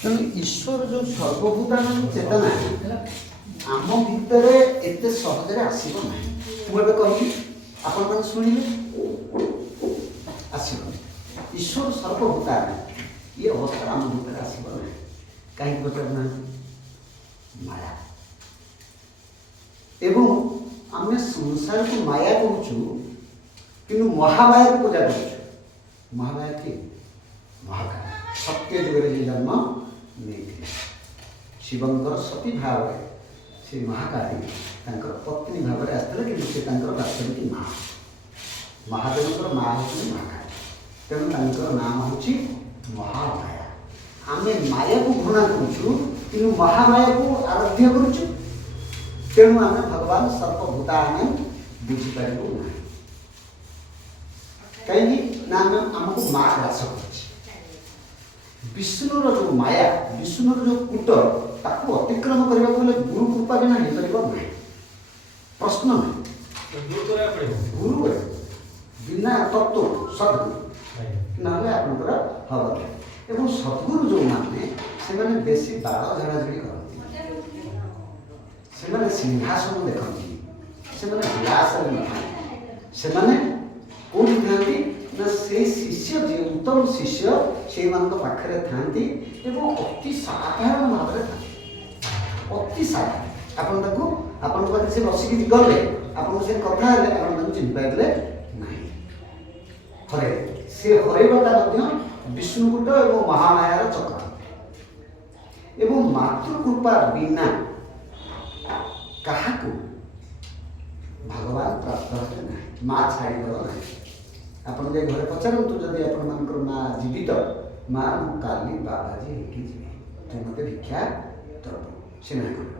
ତେଣୁ ଈଶ୍ୱର ଯେଉଁ ସର୍ବଭୂତାନନ୍ଦ ଚେତନା ଆମ ଭିତରେ ଏତେ ସହଜରେ ଆସିବ ନାହିଁ। ମୁଁ ଏବେ କହିଲି ଆପଣମାନେ ଶୁଣିଲେ ଆସିବ। ଈଶ୍ୱର ସର୍ବଭୂତାନ ଇଏ ଅବସ୍ଥା ଆମ ଭିତରେ ଆସିବ ନାହିଁ। କାହିଁକି ପଚାରୁନାହାନ୍ତି? ମାୟା। ଏବଂ ଆମେ ସଂସାରକୁ ମାୟା କହୁଛୁ, କିନ୍ତୁ ମହାମାୟାକୁ ପୂଜା କରୁଛୁ। ମହାମାୟା କିଏ? ମହାକାଳ। ସତ୍ୟ ଯୁଗରେ ଯିଏ ଜନ୍ମ ନେଇଥିଲେ ଶିବଙ୍କର ସତୀ ଭାବରେ ସେ ମହାକାଳୀ ତାଙ୍କର ପତ୍ନୀ ଭାବରେ ଆସିଥିଲେ, କିନ୍ତୁ ସେ ତାଙ୍କର ବାସ୍ତବିକ ମା। ମହାଦେବଙ୍କର ମା ହେଉଛନ୍ତି ମହାକାଳୀ। ତେଣୁ ତାଙ୍କର ନାମ ହେଉଛି ମହାମାୟା। ଆମେ ମାୟାକୁ ଘୃଣା କରୁଛୁ, କିନ୍ତୁ ମହାମାୟାକୁ ଆରାଧ୍ୟ କରୁଛୁ। ତେଣୁ ଆମେ ଭଗବାନ ସର୍ବଭୂତାନ ବୁଝିପାରିବୁ ନାହିଁ। କାହିଁକି ନା ଆମକୁ ମା ଗ୍ରାସ କରୁଛି। ବିଷ୍ଣୁର ଯେଉଁ ମାୟା, ବିଷ୍ଣୁର ଯେଉଁ କୂଟ, ତାକୁ ଅତିକ୍ରମ କରିବାକୁ ହେଲେ ଗୁରୁ କୃପା ବିନା ହେଇପାରିବ ନାହିଁ। ପ୍ରଶ୍ନ ନାହିଁ। ଗୁରୁ ବିନା ତତ୍ଵ ସଦ୍ଗୁରୁ ନହେଲେ ଆପଣଙ୍କର ହବ ନାହିଁ। ଏବଂ ସଦ୍ଗୁରୁ ଯେଉଁମାନେ, ସେମାନେ ବେଶୀ ବାଳ ଝଡ଼ାଝଡ଼ି କରନ୍ତି, ସେମାନେ ସିଂହାସନ ଦେଖନ୍ତି, ସେମାନେ ବିଳାସରେ ନଥାନ୍ତି। ସେମାନେ କେଉଁଠି ଥାନ୍ତି ନା ସେଇ ଶିଷ୍ୟ, ଯିଏ ଉତ୍ତମ ଶିଷ୍ୟ ସେଇମାନଙ୍କ ପାଖରେ ଥାନ୍ତି ଏବଂ ଅତି ସାଧାରଣ ଭାବରେ ଥାନ୍ତି। ଅତି ସାଧାରଣ। ଆପଣ ତାକୁ ଆପଣଙ୍କ ପାଖରେ ସେ ବସିକି ଗଲେ, ଆପଣଙ୍କ ସେ କଥା ହେଲେ, ଆପଣ ତାକୁ ଚିହ୍ନିପାରିଲେ ନାହିଁ। ହରେଇଲେ। ସେ ହରେଇବାଟା ମଧ୍ୟ ବିଷ୍ଣୁକୂଟ ଏବଂ ମହାମାୟାର ଚକ୍ର। ଏବଂ ମାତୃକୃପା ବିନା କାହାକୁ ଭଗବାନ ପ୍ରାପ୍ତ ହେବେ ନାହିଁ। ମା ଛାଡ଼ିଦେବ ନାହିଁ। ଆପଣ ଯାଇ ଘରେ ପଚାରନ୍ତୁ, ଯଦି ଆପଣମାନଙ୍କର ମା ଜୀବିତ, ମା ମୁଁ କାଲି ବାବାଜୀ ହେଇକି ଯିବି, ତୁ ମୋତେ ଭିକ୍ଷା ଦେବୁ, ସେ ନାହିଁ କରିବ।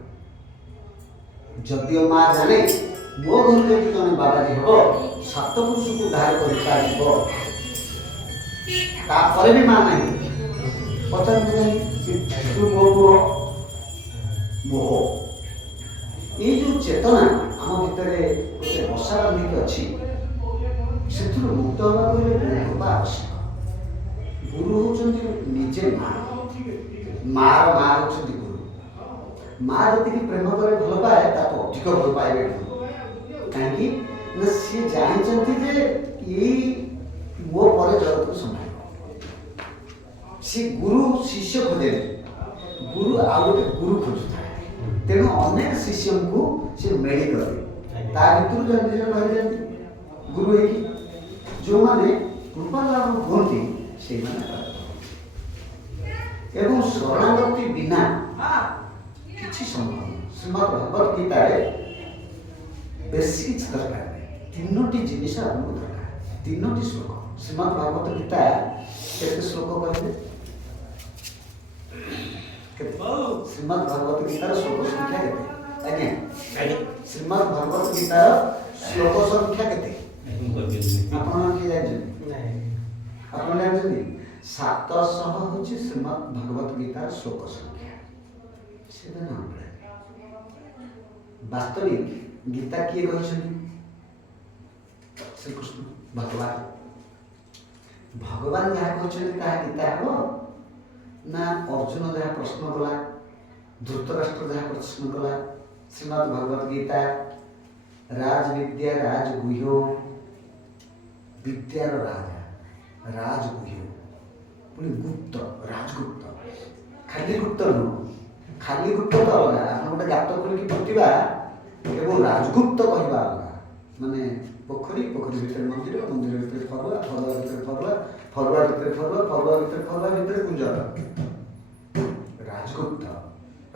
ଯଦିଓ ମା ଜାଣେ ମୋ ଘରୁ ଯଦି ଜଣେ ବାବାଜୀ ହେବ, 7 ପୁରୁଷକୁ ଧାର କରିପାରିବ, ତାପରେ ବି ମା ନାହିଁ। ପଚାରନ୍ତୁ କାହିଁକି? ତୁ ମୋ ପୁଅ, ମୋହ। ଏଇ ଯେଉଁ ଚେତନା ଆମ ଭିତରେ ଗୋଟେ ବସା ବାନ୍ଧିକି ଅଛି, ସେଥିରୁ ମୁକ୍ତ ହେବାକୁ ହେଲେ ଗୁରୁ କୃପା ଆବଶ୍ୟକ। ଗୁରୁ ହେଉଛନ୍ତି ନିଜେ ମା। ମାର ମା ହେଉଛନ୍ତି ଗୁରୁ। ମା ଯେତିକି ପ୍ରେମ କରେ, ଭଲ ପାଏ, ତାକୁ ଅଧିକ ଭଲ ପାଇବେ ଗୁରୁ। କାହିଁକି ନା ସିଏ ଜାଣିଛନ୍ତି ଯେ ଏଇ ମୋ ପରେ ଜଗତକୁ ସମ୍ଭାଳିବ। ସେ ଗୁରୁ ଶିଷ୍ୟ ଖୋଜେନି, ଗୁରୁ ଆଉ ଗୋଟେ ଗୁରୁ ଖୋଜୁଥାଏ। ତେଣୁ ଅନେକ ଶିଷ୍ୟଙ୍କୁ ସେ ମେଳି କରେ, ତା ଭିତରୁ ଜଣେ ଦୁଇ ଜଣ ବାହାରିଯାନ୍ତି ଗୁରୁ ହେଇକି। ଯେଉଁମାନେ କୃପା ଲାଭ ହୁଅନ୍ତି ସେଇମାନେ ଏବଂ ଶରଣାଗତି ବିନା କିଛି ସମ୍ଭବ ନୁହେଁ। ଶ୍ରୀମଦ୍ ଭଗବତ ଗୀତାରେ ବେଶୀ କିଛି ଦରକାର ନାହିଁ, 3ଟି ଜିନିଷ ଆମକୁ ଦରକାର। 3ଟି ଶ୍ଲୋକ। ଶ୍ରୀମଦ୍ ଭଗବତ ଗୀତା କେତେ ଶ୍ଲୋକ କହିଲେ? ଶ୍ରୀମଦ୍ ଭଗବତ ଗୀତାର ଶ୍ଲୋକ ସଂଖ୍ୟା କେତେ? ଆଜ୍ଞା, ଶ୍ରୀମଦ୍ ଭଗବତ ଗୀତାର ଶ୍ଲୋକ ସଂଖ୍ୟା କେତେ? ଆପଣ କିଏ ଜାଣିଛନ୍ତି? ଆପଣ ଜାଣିଛନ୍ତି? 700 ହେଉଛି ଶ୍ରୀମଦ୍ ଭଗବତ ଗୀତାର ଶ୍ଲୋକ ସଂଖ୍ୟା। ସେଟା ନ ବାସ୍ତବିକ ଗୀତା କିଏ କହିଛନ୍ତି? ଶ୍ରୀକୃଷ୍ଣ ଭଗବାନ। ଭଗବାନ ଯାହା କହିଛନ୍ତି ତାହା ଗୀତା ହେବ ନା ଅର୍ଜୁନ ଯାହା ପ୍ରଶ୍ନ କଲା, ଧୃତରାଷ୍ଟ୍ର ଯାହା ପ୍ରଶ୍ନ କଲା? ଶ୍ରୀମଦ୍ ଭଗବତ ଗୀତା ରାଜବିଦ୍ୟା ରାଜଗୁହ୍ୟ, ବିଦ୍ୟାର ରାଜା ରାଜଗୁହ୍ୟ, ପୁଣି ଗୁପ୍ତ ରାଜଗୁପ୍ତ। ଖାଲି ଗୁପ୍ତ ନୁହଁ, ଖାଲି ଗୁପ୍ତ ତ ଅଲଗା। ଆମେ ଗୋଟେ ଗାତ ଖୋଲିକି ପୋତିବା ଏବଂ ରାଜଗୁପ୍ତ କହିବା ଅଲଗା। ମାନେ ପୋଖରୀ, ପୋଖରୀ ଭିତରେ ମନ୍ଦିର, ମନ୍ଦିର ଭିତରେ ଫରୁଆ, ଫରୁଆ ଭିତରେ ଫରୁଆ, ଫରୁଆ ଭିତରେ ଫରୁଆ, ଫରୁଆ ଭିତରେ ଫରୁଆ, ଭିତରେ କୁଞ୍ଜର। ରାଜଗୁପ୍ତ,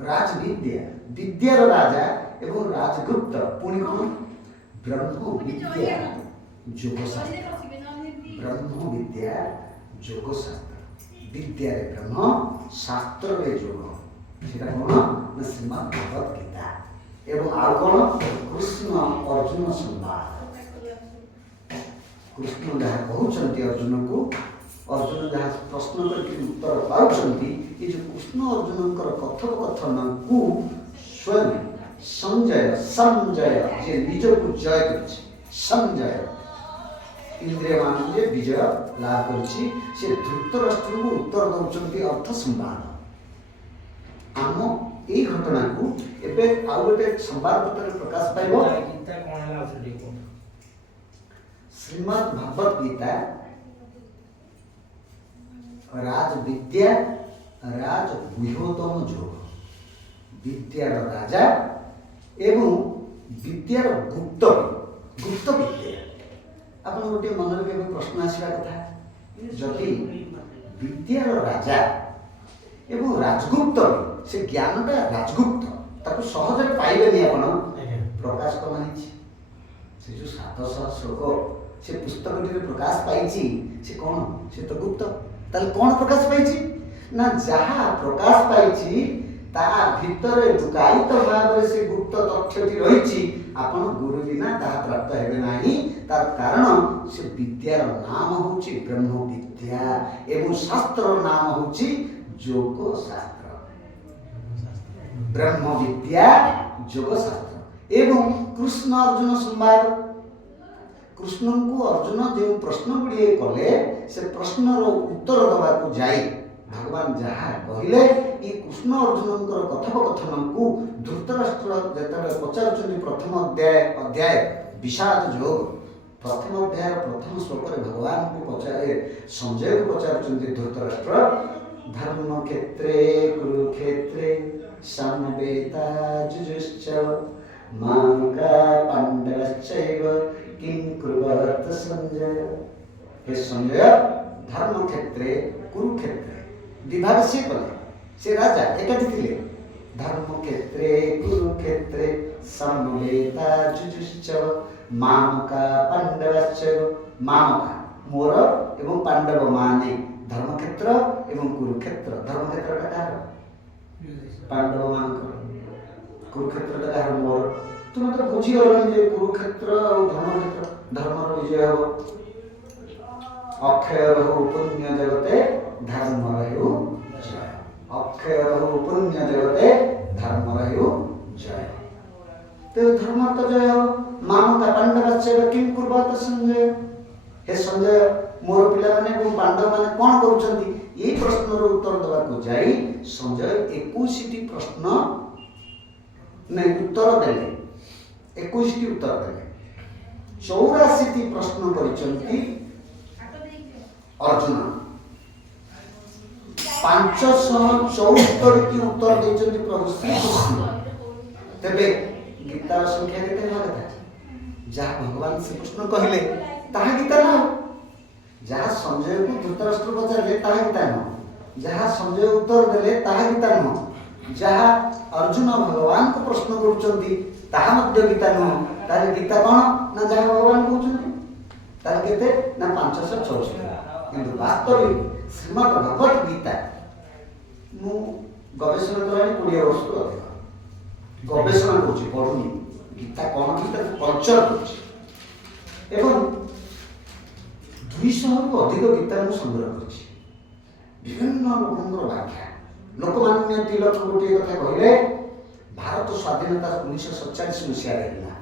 ରାଜବିଦ୍ୟା, ବିଦ୍ୟାର ରାଜା ଏବଂ ରାଜଗୁପ୍ତ। ପୁଣି କ'ଣ? ବ୍ରହ୍ମ ବିଦ୍ୟା ଯୋଗଶାସ୍ତ୍ର। ବ୍ରହ୍ମ ବିଦ୍ୟା ଯୋଗଶାସ୍ତ୍ର। ବିଦ୍ୟାରେ ବ୍ରହ୍ମ, ଶାସ୍ତ୍ରରେ ଯୋଗ। ସେଟା କ'ଣ ନା ଶ୍ରୀମଦ୍ ଭଗବତ ଗୀତା। ଏବଂ ଆଉ କ'ଣ? କୃଷ୍ଣ ଅର୍ଜୁନ ସମ୍ବାଦ। କୃଷ୍ଣ ଯାହା କହୁଛନ୍ତି ଅର୍ଜୁନକୁ, ଅର୍ଜୁନ ଯାହା ପ୍ରଶ୍ନ କରିକି ଉତ୍ତର ପାଉଛନ୍ତି, ଏ ଯେଉଁ କୃଷ୍ଣ ଅର୍ଜୁନଙ୍କର କଥୋପକଥନକୁ ସ୍ୱୟଂ ସଞ୍ଜୟ ଯିଏ ନିଜକୁ ଜୟ କରିଛି, ସଞ୍ଜୟ ଇନ୍ଦ୍ରିୟମାନଙ୍କୁ ଯେ ବିଜୟ ଲାଭ କରିଛି, ସେ ଧୃତରାଷ୍ଟ୍ରଙ୍କୁ ଉତ୍ତର ଦେଉଛନ୍ତି ଅର୍ଥ ସମ୍ବାଦ। आम यही घटना को एबे आउ गोटे संवादपत्र प्रकाश पाइब। श्रीमद् भागवत गीता राज विद्या राज गुह्योतम योग, विद्यार राजा एवं विद्यार गुप्त गुप्त विद्या। आप गोटे मन में प्रश्न आसवा कथा, जदि विद्यार राजा एवं राजगुप्त से ज्ञानटा राजगुप्त ताको सहज पाइबेनि आप प्रकाश करना से जो 700 श्लोक से पुस्तक प्रकाश पाई से कौन से तो गुप्त ताल कौन प्रकाश पाई ना जहाँ प्रकाश पाई ता भितर लुकायित भाव से गुप्त तथ्यटी रही आपण गुरु बिना ताहा प्राप्त हेबे नाही। तार कारण से विद्यार नाम होची ब्रह्म विद्या एवं शास्त्र नाम होची योग शास्त्र। ब्रह्म विद्या योग शास्त्र एवं कृष्ण अर्जुन संवाद। कृष्ण को अर्जुन जो प्रश्न गुड़िए कले से प्रश्नर उत्तर दवा को जाई भगवान जहाँ कहले ये कृष्ण अर्जुन कथोपकथन को धृतराष्ट्र जिते पचार प्रथम अध्याय विषाद योग प्रथम अध्याय प्रथम श्लोक भगवान को पचारे संजय को पचार धृतराष्ट्र धर्म क्षेत्रे कुरुक्षेत्रे समवेता जुजुश्च मामका पांडवश्चैव किं कुर्वत संजय। हे संजय धर्म क्षेत्रे कुरुक्षेत्रे विभाग से कले से राजा एकाठी थिले। धर्म क्षेत्रे कुरुक्षेत्रे समवेता जुजुश्च मामका पांडवश्च। मामका मोर एवं पांडव माने धर्म क्षेत्र एवं कुरुक्षेत्र। धर्म क्षेत्र का पांडव मान कुरुक्षेत्र का मोर तुम तो बुझी गलनि जे कुरुक्षेत्र और धर्म क्षेत्र धर्मर विजय हो। अक्षय रहो पुण्य जगते धर्म रहो जय। अक्षय रहो पुण्य जगते धर्म रहो जय। तो धर्म तो जय हो। मामका पांडवश्च किं कुर्वत संजय। हे संजय मोर पिला माने को पांडव माने कोन करूछंती ये प्रश्नर उत्तर देवा को जाई संजय 21टी प्रश्न नै उत्तर देले। 21टी उत्तर देले। 84टी प्रश्न करिसंती अर्जुन। 574टी उत्तर देइसंती प्रभु श्री कृष्ण। तबे गीतार संख्या केते भाग था जहाँ भगवान श्री कृष्ण कहले ताहा गीता ना। जहाँ संजय को धृतराष्ट्र पचारे ताहा गीता न। जहाँ संजय उत्तर देले ताहा गीता न। जहाँ अर्जुन भगवान को प्रश्न करूचंती ताहा मध्य गीता न। तारे गीता कौन ना जहाँ भगवान कहउचंती तारे केते ना 564। किंतु वास्तविक श्रीमद् भगवत गीता मु गवेषणा कलानी 20 वर्ष तो अधिक गवेषणा करूची पढ़ुनी गीता कौन गीता कल्चर करूची एवं 200 को अधिक गीता मु संग्रह करूची विभिन्न लोकंकर व्याख्या। लोकमान्य तिलक गोटे कथा कहले भारत स्वाधीनता 1947 मसीहा रे होला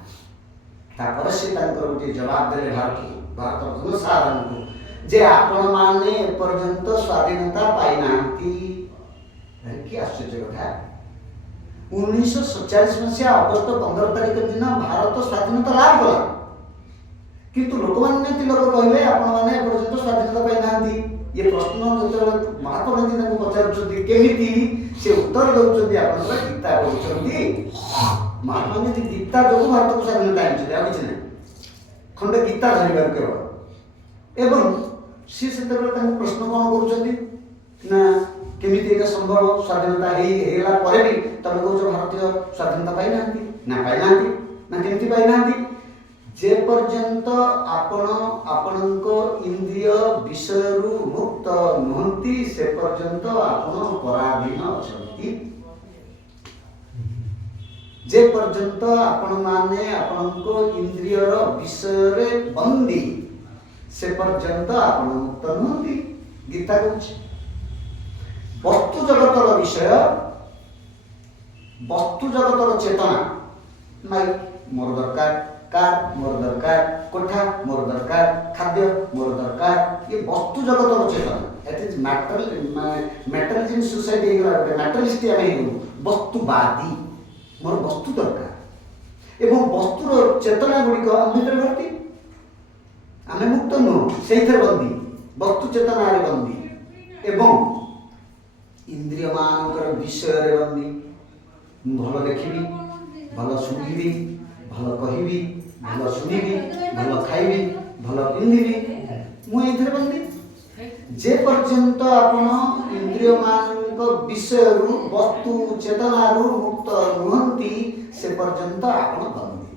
तापर से तांकर गोटे जवाब देले भारत जनसाधारण को जे आपण माने पर्यंत स्वाधीनता पाई नांती। कि आश्चर्य कथा 1947 मसीहा अगस्त 15 तारिख दिन भारत स्वाधीनता लाभ कला किंतु लोकमान्य तिलक कहले आपण माने पर्यंत स्वाधीनता पाई नांती। ये प्रश्न जो महात्मा गांधी ताको पचारुछंती केमिति से उत्तर दउछंती आपण गीता पढुछंती। महात्मा गांधी गीता जो भारत को स्वाधीनता आनिछंती आ किछ नै खंडे गीता धरिबार केवल एवं सी से प्रश्न कौन करुँच ना केमिति एटा संभव स्वाधीनता हेला परे भी तब कौच भारतीय स्वाधीनता पाई ना पाई ना केमिति पाई ना जे पर्यंत आपण आपणको इंद्रिय विषय मुक्त नुहंती से पर्यंत आपण पराधीन अछंती। जे पर्यंत आपण माने आपणको इंद्रियर विषय रे बंदी से पर्यंत आपण मुक्त नुहंती। गीता कहूची वस्तु जगतर विषय वस्तु जगतर चेतना माई मोर दरकार कार मोर दरकार कोठा मोर दरकार खाद्य मोर दरकार ये वस्तु जगतर चेतना इट इज मैटर ମ୍ୟାଟରିଜିନ୍ सोसाइटी ହେଇଗला ଗୋଟେ ମ୍ୟାଟରିଲିଷ୍ଟ ଆମେ ହେଇଗଲୁ ବସ୍ତୁବାଦୀ ମୋର ବस्तु ଦରକାର ଏବଂ ବସ୍ତୁର ଚେତନା ଗୁଡ଼ିକ ଆମ ଭିତରେ ଭର୍ତ୍ତି ଆମେ ମୁକ୍ତ ନୁହଁ ସେଇଥିରେ ବନ୍ଦୀ ବସ୍ତୁ ଚେତନାରେ ବନ୍ଦୀ ଏବଂ ଇନ୍ଦ୍ରିୟ ମାନଙ୍କର ବିଷୟରେ ବନ୍ଦୀ ମୁଁ ଭଲ ଦେଖିବି ଭଲ ଶୁଣିବି ଭଲ କହିବି ଭଲ ଶୁଣିବି ଭଲ ଖାଇବି ଭଲ ପିନ୍ଧିବି ମୁଁ ଏଇଥିରେ ବନ୍ଦୀ जे पर्यंत आपण इंद्रिय मान विषय वस्तु चेतना मुक्त नुहंती से पर्यंत आपण बंदी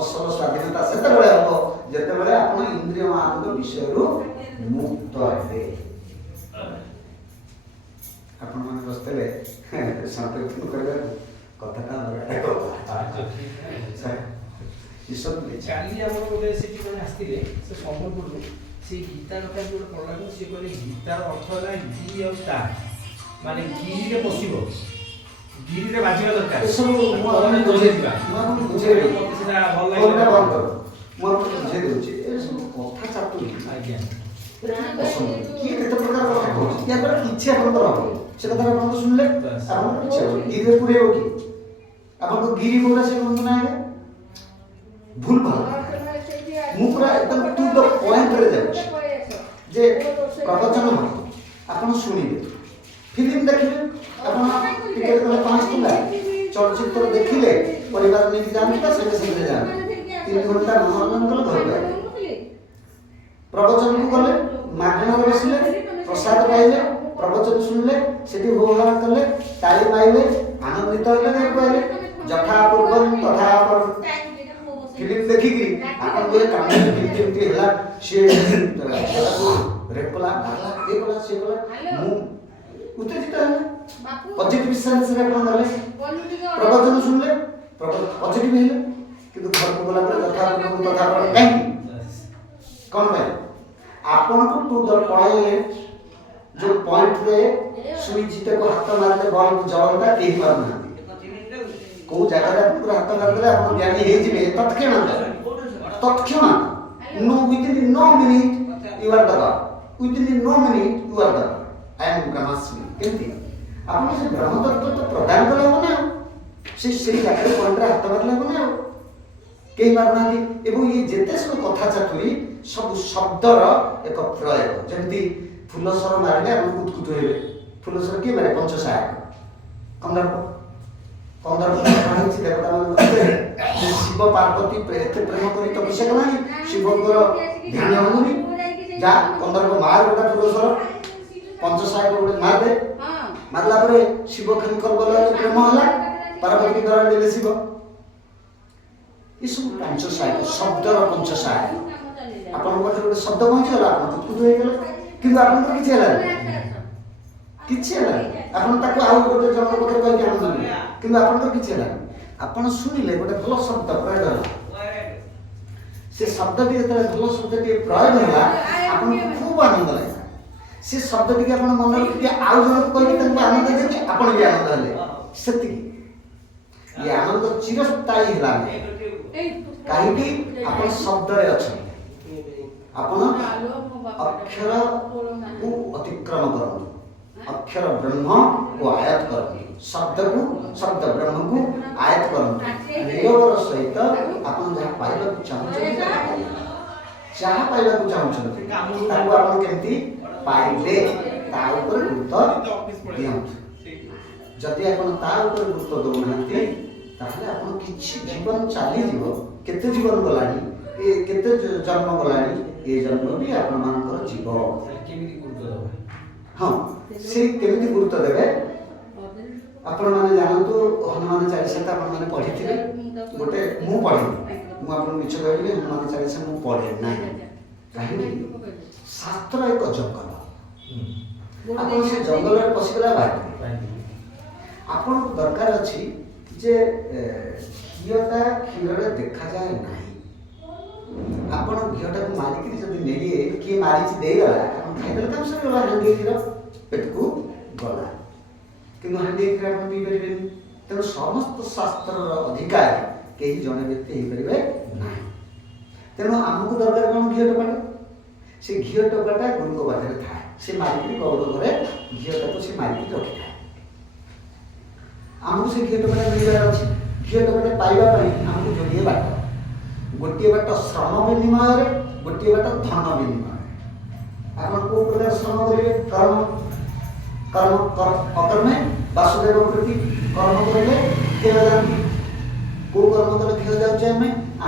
असल स्वाधीनता से हम जिते आप इंद्रिय मान विषय मुक्त हे आपण मैंने बसते संकीर्तन कर कथा सम्बलपुर से गीता कथा जो पढ़ा सी कहले गीतार अर्थ है गी और ता माने गिरी रे पसिबो गिरी रे बाजिबा दरकार सब मैं बुझे दिबा मैं बुझे सेटा भल लागे मैं बुझे दोची ए सब कथा चातु आज्ञा किए केते प्रकार कथा कहू या पर इच्छा आपनकर हो से कथा आपन सुनले आपन इच्छा हो गिरी रे पुरे हो कि आपन को गिरी बोला से मन बनाए भूल भाल ମୁଁ ପୁରା एकदम टू द पॉइंट रे जाଉଛି जे प्रवचन ଆପଣ ଶୁଣିବେ फिल्म ଦେଖିବେ ଆପଣ ଟିକେଟ କଲେ 5 ଟଙ୍କା ଚଳଚ୍ଚିତ୍ର ଦେଖିଲେ ପରିବାର ନେଇକି ଯାଆନ୍ତି ବା ସେବେ ସେବେ ଯାଆନ୍ତି 3 ଘଣ୍ଟା ମନୋରଞ୍ଜନ କଲେ ଘରକୁ ପ୍ରବଚନକୁ ଗଲେ ମାଗଣାରେ ବସିଲେ ପ୍ରସାଦ ପାଇଲେ ପ୍ରବଚନ ଶୁଣିଲେ ସେଠି ହୋହାରା କଲେ ତାଳି ମାଇଲେ ଆନନ୍ଦିତ ହେଲେ ଘରକୁ ଆଇଲେ ଯଥା ପୂର୍ବଂ ତଥା ପର फिल्म देखिकी आपन को कामे केमती हला से रेपला मारला ए बोला से बोला मु उत्तेजित है पॉजिटिव सेंस रे अपन गले प्रवचन सुनले पॉजिटिव हेले किंतु घर को गला तथा नहीं कौन भाई आपन को टू द पॉइंट जो पॉइंट रे स्विच को हाथ मारले बल्ब जलता केही पार ना को जगह पूरा हाथ मारदे आप ज्ञानी हे जिवे तत्क्षणात no within no minute you are the god within no minute you are the god I am ब्रह्मास्मि केमती आपण से ब्रह्म तत्व तो प्रदान कले हो ना से जगह पॉइंट रे हाथ मारले हो ना केही मारना एवं ये जेते सब कथा चातुरी सब शब्दर एक प्रयोग जेमती फुलसर मारले आपण कुतकुत हेबे फुलसर के मारे पंचसायक कंदर्प देवता मान शिव पार्वती एते प्रेम करी तो विषय नहीं शिवकर ध्यान होनी जा कंदर्प मार गोटा पुरुषर पंचसायक गोटे मार दे मारला परे शिव खाली करबला प्रेम होला पार्वती द्वारा देले शिव इस पंचसायक शब्दर पंचसायक आपन गोटे शब्द पहुंच गला आपन कुछ हो गेला किंतु आपन तो किछ होला किछ होला आपन ताको आउ गोटे जन पखे कहि के आनंद किंतु आपन तो किछ होला आपन सुनिले गोटे भलो शब्द प्रयोग होला से शब्द टी जतले भलो शब्द टी प्रयोग होला आपन खूब आनंद लागला से शब्द टी आपन मन रे आउ जन को कहि ताको आनंद दे कि आपन भी आनंद हले सेति ये आनंद चिरस्थायी होला काहे कि आपन शब्द रे अछि आपन अक्षर को अतिक्रम करन अक्षर ब्रह्म को आयत करन शब्द ब्रह्म को आयत करन निरवर सहित आपन जहा पाइबा को चाहछन जहा पाइबा को चाहछन ताको आपन केमती पाइले ता ऊपर गुरुत्व दियंत जदि आपन ता ऊपर गुरुत्व दउनांती ताहले आपन किछि जीवन चाली जीव केते जीवन गलानी ए केते जन्म गलानी ए जन्म भी आपन मानकर जीव केमिति गुरुत्व देबे हां से केमिति गुरुत्व देबे आपण माने जानतो हनुमान चालीसा आपण माने पढिथिले गोटे मु पढि मु आपण मिछ कहली हनुमान चालीसा मु पढे नाही काहे शास्त्र एक जंगल आपण से जंगल रे पसिगला बात आपण दरकार अछि जे घियटा क्षीर रे देखा जाए नाही आपण घियटा को मारी कि जदी नेलिए कि मारी छि देई गला आपण खाइ देला काम सरी गला हंडी क्षीर पेट को गला कि हंडी क्षीर आपण पी परिबेनी तेणु समस्त शास्त्र अधिकार केही जने व्यक्ति हे परिबे नाही तेणु हमकु दरकार कोन घिय टोपाटा से घिय टोपाटा गुरु को बारे थाए से मारी कि गौड़ घरे घियटा को मारिक रखी था आमको से घी टोकटा मिलबार अच्छी घी टोकटा पाइबा आमको जोड़े बाट गोटे बाट श्रम विनिमय गोटे बाट धन विनिमय आप को प्रकार श्रम करेंगे कर्म कर्म अकर्मे वासुदेव प्रति कर्म करेंगे खेल जाती को कर्म कले खेल जाउछे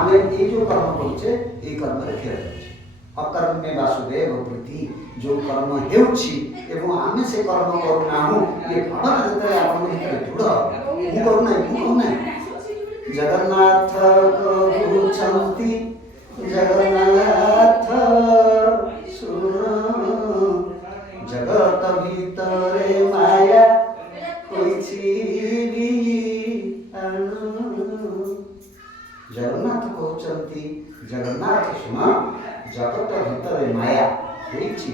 आमे ए जो कर्म करूछे ए कर्म रे खेल जाउछे अकर्म में वासुदेव प्रति जो कर्म हेउछि एवं आमे से कर्म करू नाहु ये भावना जते आपन भीतर दृढ़ मु करू नै जगन्नाथ कहउछंती जगन्नाथ सुन जगत भीतरे माया होइछि भी जगन्नाथ कहउछंती जगन्नाथ सुन जगत भीतरे माया होइछि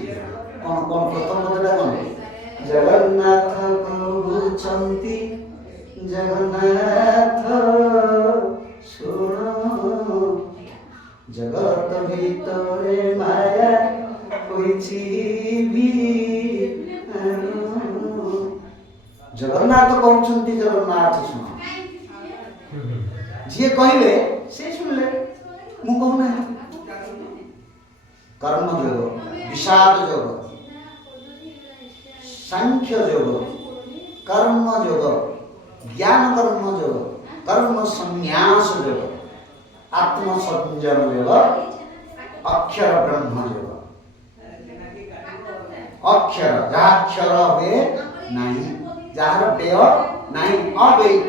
कौन कौन प्रथम पदटा कौन जगन्नाथ कहउछंती जगन्नाथ सुन जगत भीतरे माया होइछि भी जगन्नाथ कहउछंती जगन्नाथ सुन जी कहले से सुनले मु कहू ना कर्म योग विषाद योग सांख्य योग कर्म योग ज्ञान कर्म योग कर्म संन्यास योग आत्म संयम योग अक्षर ब्रह्म योग अक्षर जाक्षर हुए नहीं जार व्यय नहीं अव्यय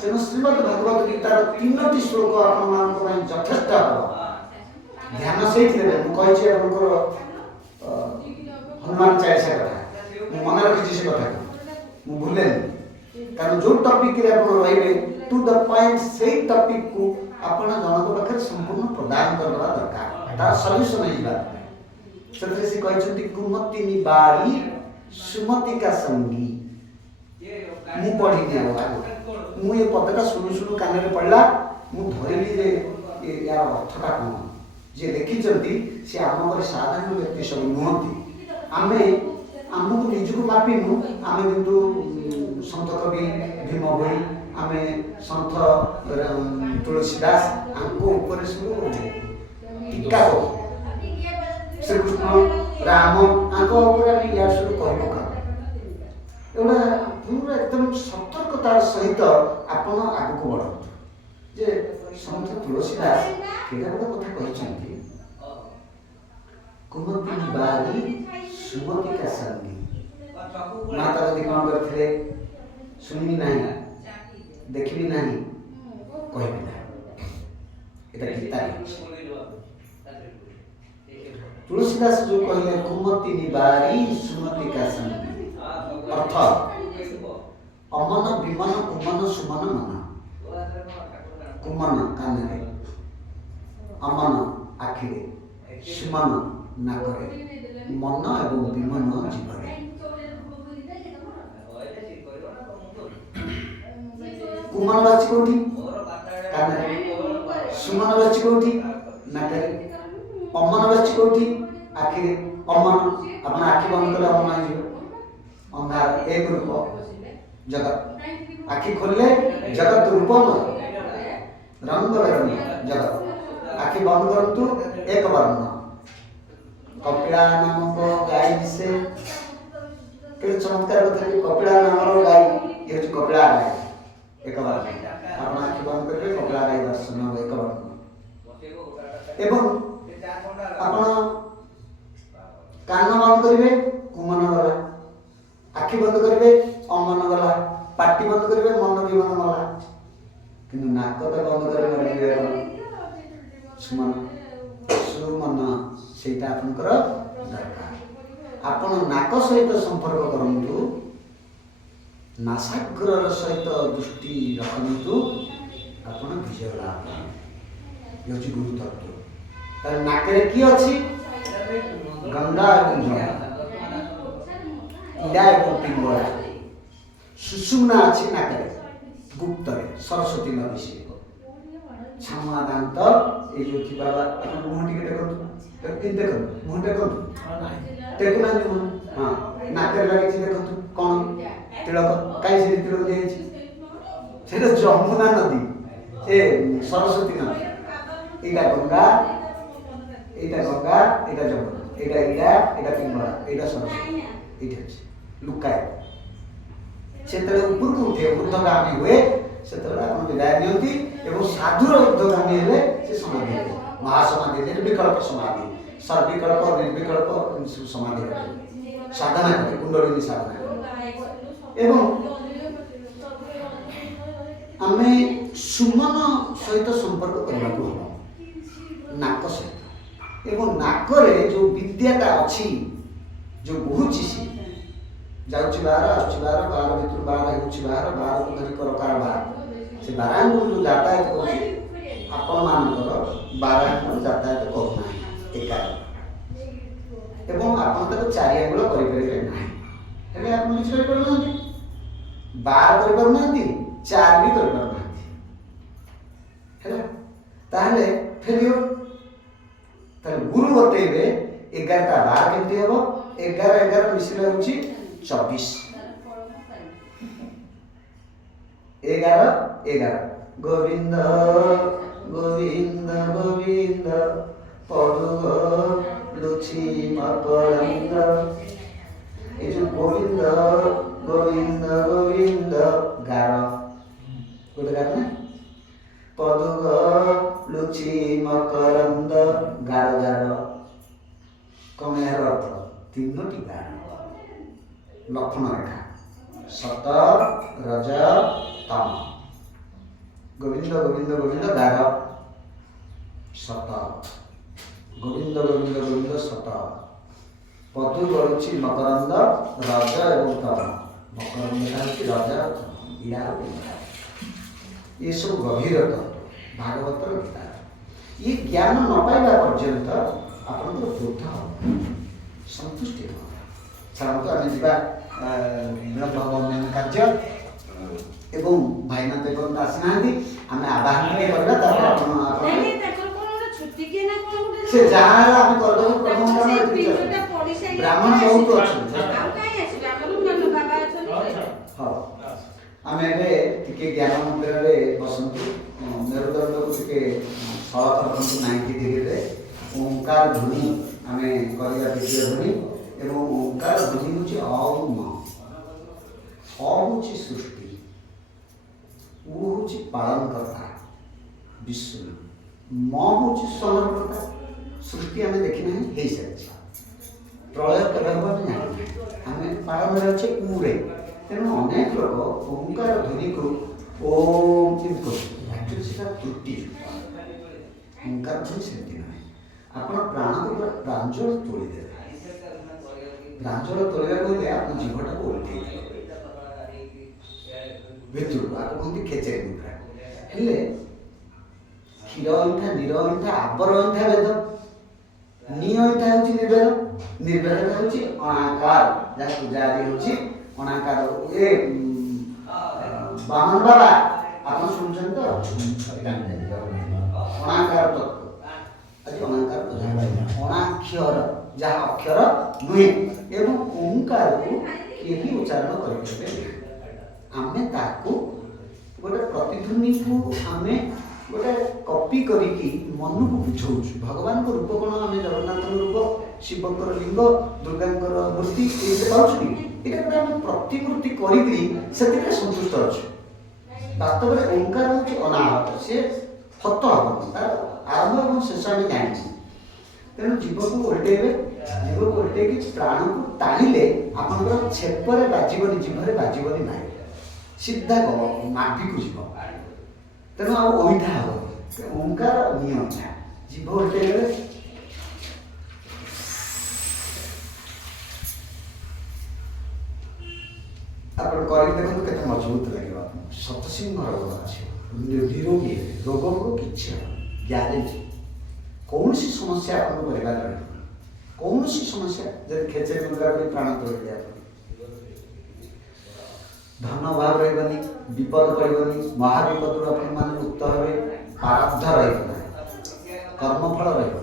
तेणु श्रीमद भगवत गीतार 3टी श्लोक आपण यथेष्ट ध्यान से मुझे आपंकर हनुमान चालीसा कथा मन रखी से कथा मुझे भूले कारण जो टॉपिक रे टू द पॉइंट से टॉपिक को आपण जनक पाखे संपूर्ण प्रदान करवा दरकार तार सॉल्यूशन है से से कहते कुमति निबारी सुमति का संगी मु पढ़ी दिया मु ये पदटा शुणु शुणु कान में पड़ला मु धरिली जे यार अर्थटा कौन जे लिखिचंती से आम पर साधारण व्यक्ति सब नुहंती आमे आमको निजको मापिनु आमे किंतु संत कवि भीम भोई आमे संत तुलसीदास आमको ऊपर सब टीका को श्री कृष्ण राम आंको ऊपर भी यार सब कहि पका एवढा पूरा एकदम सतर्कतार सहित आपण आगको बढ़ जे संत तुलसीदास केटा गोटे कथा कहते कुमति निबारी सुमति का संगी माता यदि कौन करते सुनबी ना देखबी ना कहबी ना एटा गीता तुलसीदास जो कहले कुमति निबारी सुमति का संगी अर्थ अमन विमन कुमन सुमन मन कुमन कानरे अमन आखिरे सुमन नाकरे मन एवं विमन जीवरे कुमन बाची कोठी कानरे सुमन बाची कोठी नाकरे अमन बाची कोठी आखिरे अमन अपन आखि बंद कर अमन आइयो अंधार एक रूप जगत आखि खोलले जगत रूपम रंग बेरंग जगत आखि बंद करतु एक वर्ण कपिला नामक गाय से के चमत्कार कथा कि कपिला नामक गाय ये जो कपिला गाय एक वर्ण आप आखि बंद करके कपिला गाय दर्शन हो एक वर्ण एवं आपण कान बंद करिवे कुमन गला आखि बंद करिवे अमन गला पाटी बंद करिवे मन विमन गला किंतु नाक तो बंद करिवे सुमन सुमन सेटा आपनकर दरकार आपण नाक सहित संपर्क करंतु नासाग्रर सहित दृष्टि रखंतु आपण विजय लाभ योजी गुरु तत्व तार नाकरे की अछि गंगा एवं जमुना इला एवं पिंगला सुषुम्ना अछि नाकरे गुप्तरे सरस्वती नदी से छामा दांत ए जो कि बाबा अपन मुंह टिके देखो तो इन देखो मुंह देखो टेकुना हां ନାକରେ ଲାଗିଛି ଦେଖନ୍ତୁ କ'ଣ ତିଳକ, କାହିଁ ସେଠି ତିଳକ ଦିଆଯାଇଛି? ସେଟା ଯମୁନା ନଦୀ, ଏ ସରସ୍ୱତୀ ନଦୀ। ଏଇଟା ଗଙ୍ଗା, ଏଇଟା ଯମୁନା, ଏଇଟା ପିଙ୍ଗଳା, ଏଇଟା ସରସ୍ୱତୀ, ଏଇଠି ଅଛି ଲୁକାଏ। ସେତେବେଳେ ଉପରକୁ ଉଠେ, ଊର୍ଦ୍ଧ୍ୱଗାମୀ ହୁଏ, ସେତେବେଳେ ଆପଣ ବିଦାୟ ନିଅନ୍ତି ଏବଂ ସାଧୁର ଊର୍ଦ୍ଧ୍ୱଗାମୀ ହେଲେ ସେ ସମାଧି ହେବେ, ମହାସମାଧି, ନିର୍ବିକଳ୍ପ ସମାଧି, ସର୍ବିକଳ୍ପ ନିର୍ବିକଳ୍ପ ସମାଧି ହେବେ, ସାଧନା କରେ, କୁଣ୍ଡଳିନୀ ସାଧନା କରେ। ଏବଂ ଆମେ ସୁମନ ସହିତ ସମ୍ପର୍କ କରିବାକୁ ହେବ, ନାକ ସହିତ। ଏବଂ ନାକରେ ଯେଉଁ ବିଦ୍ୟାଟା ଅଛି, ଯେଉଁ ବହୁଛି, ସେ ଯାଉଛି ବାହାର, ଆସୁଛି ବାହାର, ବାହାର ଭିତରୁ ବାହାର ହେଉଛି ବାହାର, ବାହାରକୁ ଧରି କର କାରବାର। ସେ ବାରାଙ୍ଗରୁ ଯେଉଁ ଯାତାୟାତ କରୁଛି, ଆପଣମାନଙ୍କର ବାରାଙ୍ଗରୁ ଯାତାୟାତ କରୁନାହିଁ ଏକାର, ଏବଂ ଆପଣ ତାକୁ 4 ଆଙ୍ଗୁଳ କରିପାରିବେ ନାହିଁ। ହେଲେ ଆପଣ କିଛି କରିପାରୁନାହାନ୍ତି, 12 କରିପାରୁନାହାନ୍ତି, 4 ବି କରିପାରୁନାହାନ୍ତି, ହେଲା। ତାହେଲେ ଫେରିବ। ତାହେଲେ ଗୁରୁ ବତେଇବେ 11ଟା 12 କେମିତି ହେବ? 11 ମିଶିଲେ ହେଉଛି 24। 11 ଗୋବିନ୍ଦ ଗୋବିନ୍ଦ ଗୋବିନ୍ଦ ପଦୁ ଲୁଚି ମକରନ୍ଦ। ଏ ଯେଉଁ ଗୋବିନ୍ଦ ଗୋବିନ୍ଦ ଗୋବିନ୍ଦ ଗାର, ଗୋଟେ ଗାର ନା, ପଦୁ ଲୁଚି ମକରନ୍ଦ ଗାର। କ'ଣ ଏହାର ଅର୍ଥ? 3ଟି ଗାର, ଲକ୍ଷଣ ରେଖା, ସତ ରଜ ତମ। ଗୋବିନ୍ଦ ଗୋବିନ୍ଦ ଗୋବିନ୍ଦ ଗାର ସତ, ଗୋବିନ୍ଦ ଗୋବିନ୍ଦ ଗୋବିନ୍ଦ ସତ। ପଦୁ ଗଳୁଛି ମକରନ୍ଦ ରଜ ଏବଂ ତମ। ମକରନ୍ଦଟା ହେଉଛି ରଜ, ଇଡ଼ା ଏସବୁ ଗଭୀର ତତ୍ତ୍ୱ ଭାଗବତର ଗୀତା। ଏ ଜ୍ଞାନ ନ ପାଇବା ପର୍ଯ୍ୟନ୍ତ ଆପଣଙ୍କର ବୋଧ ହେବ, ସନ୍ତୁଷ୍ଟି ହେବ। ଛାଡ଼ନ୍ତୁ, ଆମେ ଯିବା ଅନ୍ୟାନ୍ୟ କାର୍ଯ୍ୟ। ଏବଂ ଭାଇନା ତ ଏପର୍ଯ୍ୟନ୍ତ ଆସିନାହାନ୍ତି, ଆମେ ଆବାହନ ଟିକେ କରିବା, ତାପରେ ଆପଣ ସେ ଯାହା ଆମେ କରିଦେବୁ। ବ୍ରାହ୍ମଣ ବହୁତ ଅଛନ୍ତି। ହଉ, ଆମେ ଏବେ ଟିକେ ଜ୍ଞାନ ମନ୍ଦିରରେ ବସନ୍ତୁ, ମେରୁଦଣ୍ଡକୁ ଟିକେ ସଳଖ ରଖନ୍ତୁ 90 ଡିଗ୍ରୀରେ। ଓଁକାର ଧ୍ୱନି ଆମେ କରିବା, ଦ୍ୱିତୀୟ ଧ୍ୱନି। ଏବଂ ଓଁକାର ଧ୍ୱନି ହେଉଛି ଔମ। ଅ ହେଉଛି ସୃଷ୍ଟି, ଉ ହେଉଛି ପାଳନକର୍ତ୍ତା ବିଷ୍ଣୁ, ମ ହେଉଛି ସଂଗ୍ରହକର୍ତ୍ତା। ସୃଷ୍ଟି ଆମେ ଦେଖିନାହିଁ, ହେଇସାରିଛି। ପ୍ରଳୟ କେବେ ହେବ ଆମେ ଜାଣିନାହିଁ, ଆମେ ପାଳନରେ ଅଛେ ଉରେ। ତେଣୁ ଅନେକ ଲୋକ ଓଁକାର ଧ୍ୱନିକୁ ଓମ୍ କେମିତି କରୁଛନ୍ତି, ଆକ୍ଚୁଆଲି ସେଟା ତ୍ରୁଟି। ଓଁକାର ଧ୍ୱନି ସେମିତି ନୁହେଁ। ଆପଣ ପ୍ରାଣକୁ ପୁରା ପ୍ରାଞ୍ଜଳ ତୋଳିଦେବେ। ପ୍ରାଞ୍ଜଳ ତୋଳିବାକୁ ହେଲେ ଆପଣ ଜିଭଟାକୁ ଓଲଟେଇ ଦେବେ ଭିତରକୁ, ଆକୁ କୁହନ୍ତି ଖେଚେରୀ ମୁଦ୍ରା। ହେଲେ କ୍ଷୀର ଅଇଁଠା, ନୀର ଅଇଁଠା, ଆବର ଅଇଁଠା ବେଦ, ନି ଅଇଁଠା ହେଉଛି ନିର୍ବେଦ। ନିର୍ବେଦଟା ହେଉଛି ଅଣାକାର, ଯାହା ପୂଜା ଆଦି ହେଉଛି ଅଣାକାର। ଏ ବାମନ ବାବା ଆପଣ ଶୁଣୁଛନ୍ତି ତ, ଅଣାକାର ତତ୍ତ୍ୱ। ଆଜି ଅଣାକାର ପୂଜା, ଅଣାକ୍ଷର ଯାହା ଅକ୍ଷର ନୁହେଁ, ଏବଂ ଓଁକାରକୁ କେହି ଉଚ୍ଚାରଣ କରିପାରିବେ ନାହିଁ। ଆମେ ତାକୁ ଗୋଟେ ପ୍ରତିଧ୍ୱନିକୁ ଆମେ ଗୋଟେ କପି କରିକି ମନକୁ ବୁଝାଉଛୁ। ଭଗବାନଙ୍କ ରୂପ କ'ଣ? ଆମେ ଜଗନ୍ନାଥଙ୍କ ରୂପ, ଶିବଙ୍କର ଲିଙ୍ଗ, ଦୁର୍ଗାଙ୍କର ମୂର୍ତ୍ତି ଏଇଟା ପାଉଛୁ କି? ଏଇଟା ଗୋଟେ ଆମେ ପ୍ରତିମୂର୍ତ୍ତି କରିକି ସେଥିରେ ସନ୍ତୁଷ୍ଟ ଅଛୁ। ବାସ୍ତବରେ ଓଁକାର ହେଉଛି ଅନାହତ, ସେ ହତ ହେବନି, ତାର ଆରମ୍ଭ ଏବଂ ଶେଷ ଆମେ ଜାଣିଛୁ। ତେଣୁ ଜୀବକୁ ଓଲଟେଇବେ, ଜୀବକୁ ଓଲଟେଇକି ପ୍ରାଣକୁ ଟାଣିଲେ ଆପଣଙ୍କର ଛେପରେ ବାଜିବନି, ଜିଭରେ ବାଜିବନି ନାହିଁ, ସିଧା ନାଭିକୁ ଯିବ। ତେଣୁ ଆଉ ଅଇଁଠା ହେବନି। ଓଁକାର ନିଅଣ୍ଠା, ଜିଭ ଓଲଟେଇଲେ ଆପଣ କରିକି ଦେଖନ୍ତୁ କେତେ ମଜବୁତ ଲାଗିବ। ସତସିଂହ ରୋଗ ଅଛି, ନିରୋଗୀ ରୋଗ କିଛି ହେବ ଗ୍ୟାରେଣ୍ଟି। କୌଣସି ସମସ୍ୟା ଆପଣଙ୍କ ପରିବାରରେ ରହିବ, କୌଣସି ସମସ୍ୟା ଯଦି ଖେଚେରୀ ମୁଦ୍ରା କରି ପ୍ରାଣ ତୋଳିଦିଆ, ଧନ ଅଭାବ ରହିବନି, ବିପଦ ପଡ଼ିବନି, ମହାବିପଦରୁ ଆପଣମାନେ ମୁକ୍ତ ହେବେ, ପ୍ରାରବ୍ଧ ରହିବ ନାହିଁ, କର୍ମଫଳ ରହିବ,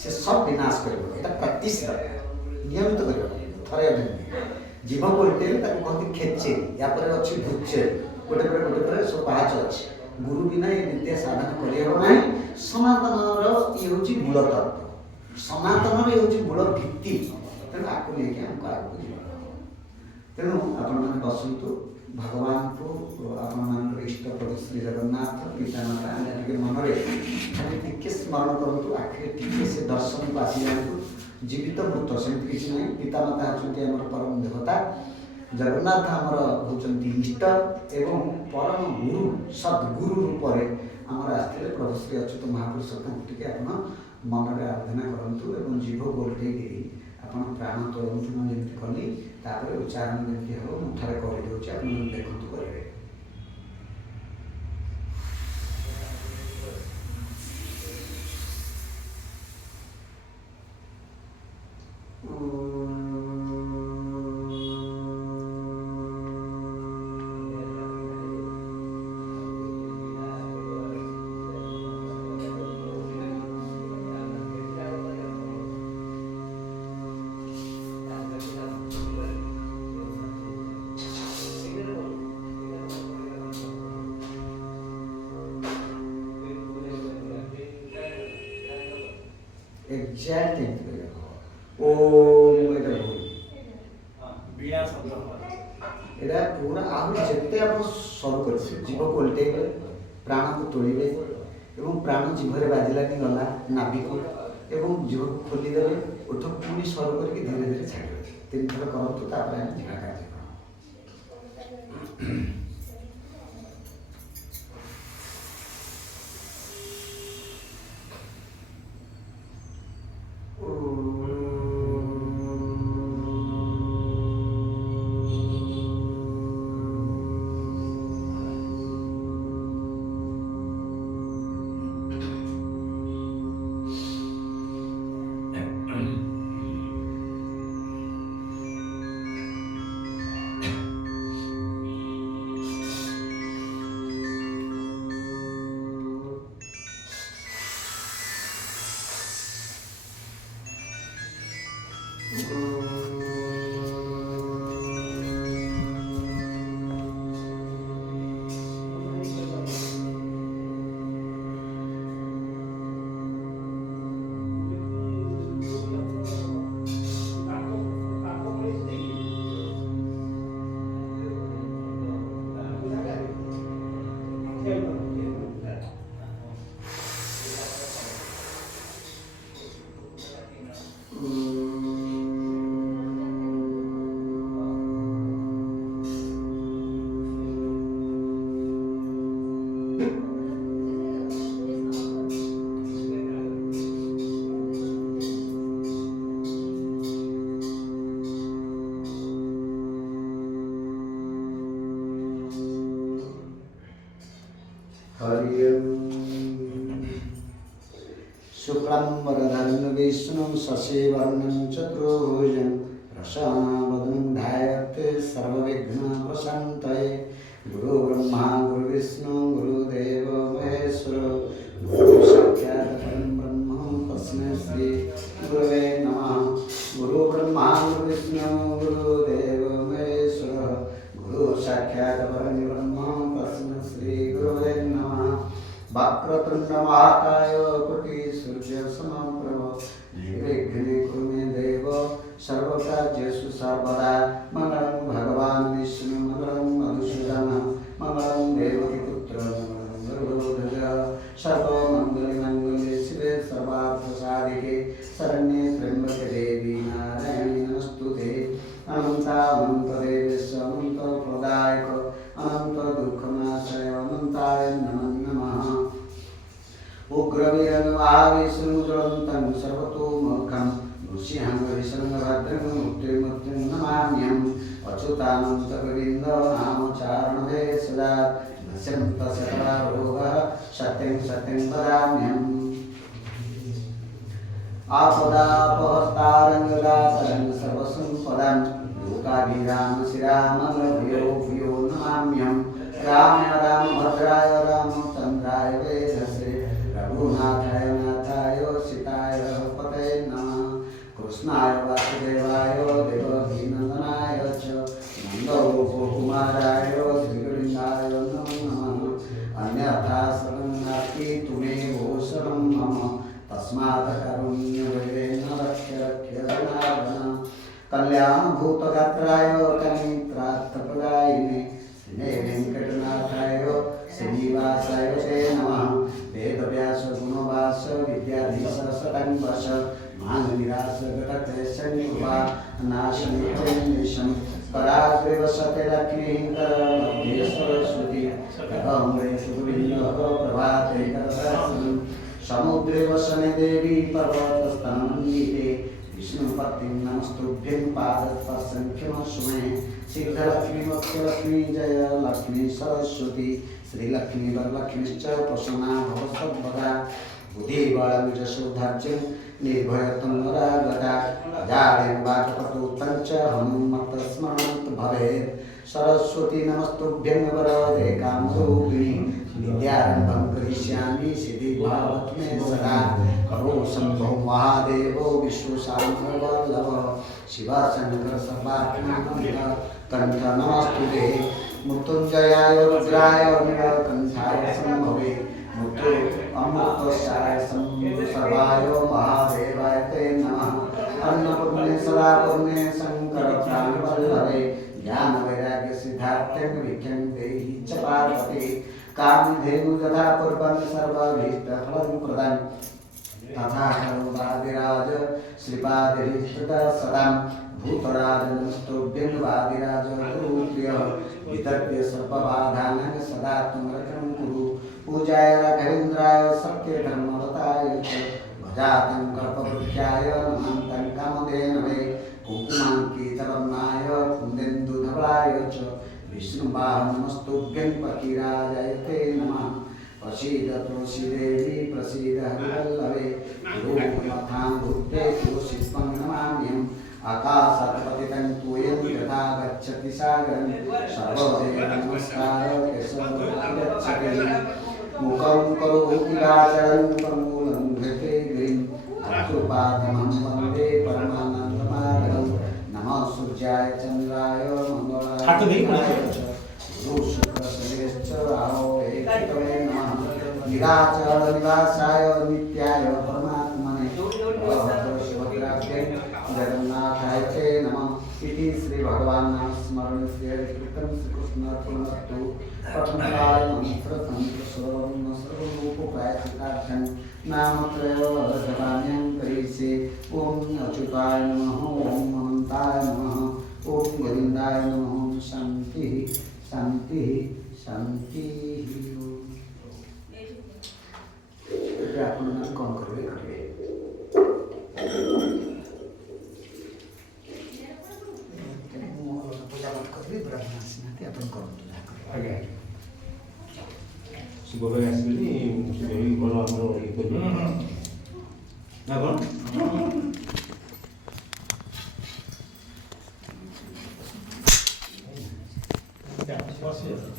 ସେ ସବ ବିନାଶ କରିବ। ଏଇଟା ପ୍ରାକ୍ଟିସ୍ ଦରକାର, ନିୟମିତ କରିବ, ଥରେ ଅଧେ जीभ बोलते कहते खेचे या पर अच्छी भुचे गोटे पर सब पाहाच अच्छे गुरु बिना ये विद्या साधन करना सनातन ये हूँ मूल तत्व सनातन ये हूँ मूल भित्ति तेणु आपको लेकिन हमको आगे तेणु आपण मैंने बसतु भगवान को आपण इष्ट प्रभु श्री जगन्नाथ पिता माता टे मनरे खाली टिके स्मरण करूँ आखिरी टिके से दर्शन को आसी जातु जीवित मृत सेमती किसी ना पिता माता होती आम परम देवता जगन्नाथ आमर होती इष्ट एवं परम गुरु सद्गुरु रूप में आमर आसते प्रभु श्री अच्युत महापुरुष टे आप मनरे आराधना करूँ एवं जीभ बोलते ଆପଣ ପ୍ରାଣ ତୋଳନ୍ତୁ ମୁଁ ଯେମିତି କଲି ତାପରେ ଉଚ୍ଚାରଣ ଯେମିତି ହେବ ମୁଁ ଥରେ କରିଦେଉଛି ଆପଣ ଦେଖନ୍ତୁ କରିବେ। एग्जैक्ट ओम एटा पूरा आहु जेते आप सरू कर जीव को उल्टेबे प्राण को तोड़े एवं प्राण जीभरे बाजिलानी गला नाभि को एवं जीव को खोलीदेवे उठ पुणी सरू करके धीरे धीरे छाड़े 3 थर करतु तापर हम जीवा कार्य शुक्लांबरधरं विष्णुं शशिवर्णं चतुर्भुजं प्रसन्नवदनं ध्यायेत् सर्वविघ्नोपशान्तये गुरुब्रह्मा गुरुविष्णु गुरुदेवो महेश्वरो गुरुसाक्षात् परं ब्रह्म तस्मै श्री गुरवे नमः। गुरुब्रह्मा गुरुविष्णु गुरुदेवो महेश्वरो गुरुसाक्षात् परं ब्रह्म तस्मै श्री गुरवे नमः। वक्रतुंड महाकाय कोटि सूर्य समप्रभ निर्विघ्ने कुरु मे देव सर्वकार्येषु सर्वदा। मंगलं भगवान् विष्णु मंगलं मधुसूदन मंगलं देवकीपुत्र मंगलं गरुडध्वज सर्वमंगलमांगल्ये शिवे सर्वार्थसाधिके शरण्ये त्र्यंबके देवी नारायणी नमोस्तुते। अनन्तानन्तदेवेश अनन्तप्रदायक अनन्तदुःखनाशय अनन्ताय नमः नमः। उग्रवीरनुभावेशनुज्वलन्तं सर्वतोमुखं नृसिंहशृङ्गभद्रं मुक्तिमुक्तिं नमाम्यहम्। अच्युतानन्तगोविन्दनामचारणभे सदा नश्यन्तशतरोगः सत्यं सत्यं वदाम्यहम्। आपदापहर्तारं सर्वसम्पदां लोकाभिराम श्रीरामभ्यो भूयो नमाम्यहम्। रामाय रामभद्राय रामचन्द्राय वेधसे रघुनाथाय नाथाय सीताय रघुपते नमः। कृष्णाय वासुदेवाय देवकीनन्दनाय च कुमाराय श्रीगोविन्दाय नमो नमः अन्यथा शरणं नास्ति त्वमेव शरणं मम तस्मात् कारुण्यवेन रक्ष रक्ष जनार्दन कल्याणभूतगात्राय कनित्रार्थप्रदायिने श्रीने वेङ्कटनाथाय श्रीनिवासाय ते नमः वेदव्यास गुणवास विद्याधीश सतङ्वश माननिरासगतक्लेशन्युवा नाशनित्यनिशं पराग्रेवसते लक्ष्मीकरमध्ये सरस्वती कदम्बे सुगुविन्दः प्रभाते करदर्शनं समुद्रे वसने देवी पर्वतस्तनमन्विते विष्णुपतिं नमस्तुभ्यं पादस्पर्शङ्ख्यमस्मै सिद्धलक्ष्मी वक्षलक्ष्मी जय लक्ष्मी सरस्वती श्रीलक्ष्मी वरलक्ष्मीश्च प्रसन्ना भव सर्वदा बुद्धिबलं यशोधार्यं निर्भयत्वं नरागता अजाड्यं वाक्पटुत्वं च हनुमत्स्मरणं भवेत् सरस्वती नमस्तुभ्यं वरदे कामरूपिणी विद्यारम्भं करिष्यामि सिद्धिर्भवतु मे सदा करो शम्भो महादेवो विश्वशान्तिर्वल्लभ शिवशङ्कर सर्वात्मनः कण्ठ नमस्तुते मृत्युञ्जयाय रुद्राय नीलकण्ठाय शम्भवे मृत्यु अमृतस्याय सर्वाय महादेवाय ते नमः अन्नपूर्णे सदापूर्णे शङ्करप्राणवल्लभे ज्ञानवैराग्य सिद्धार्थं विख्यं देहि च पार्वती कामधेनु यथा पूर्वं सर्वभीष्टफलं प्रदान् तथा करो वादिराज श्रीपादिरिष्टदा सदां भूतराज नमस्तुभ्यं वादिराज गुरुप्रियः वितर्क्य सर्वबाधानां सदा त्वं कुरु पूजाय राघवेन्द्राय सत्यधर्मरताय च भजातं कल्पवृक्षाय नमन्तं कामधेनवे कुङ्कुमाङ्कितवर्णाय कुन्देन्दुधवलाय च विष्णुवाहन नमस्तुभ्यं फकीराजाय ते नमः प्रसीद तुलसीदेवी प्रसीद हरिवल्लभे गुरुमथां भूते तुलसीत्वं नमाम्यहम् आकाशात् पतितं तूयं यथा गच्छति सागरं सर्वदेव नमस्कार केशवगच्छति मुखं करोति वाचालं प्रमूलं घृते गिरिं कृपादमं वन्दे परमानन्दमाधवं नमः सूर्याय चन्द्राय मंगलाय गुरु शुक्र शनिश्च राहवे केतवे नमः निराचल निवासाय नित्याय परमात्मने सुभद्राभ्यै जगन्नाथाय ते नमः इति श्री भगवान् नाम स्मरण से कृतं श्रीकृष्णार्पणमस्तु पठनकाल मंत्र तंत्र श्रवण सर्वरूप प्रायश्चितार्थं नामत्रय जपान्यं करिष्ये ओम अच्युताय नमः ओम अनन्ताय नमः ओम गोविन्दाय नमः शांति शांति शांति ଆପଣ କଣ କରିବେ ପୂଜା ପାଠ କରିବି ବ୍ରାହ୍ମଣ ଆସିନାହାନ୍ତି ଆପଣ କରନ୍ତୁ ଯାହା କରିବେ ଆଜ୍ଞା ଶିବ ଭାଇ ଆସିବେନି ଶିବ ଭାଇ ଭଲ ଆମର ଇଏ କରିବେ ନା କଣ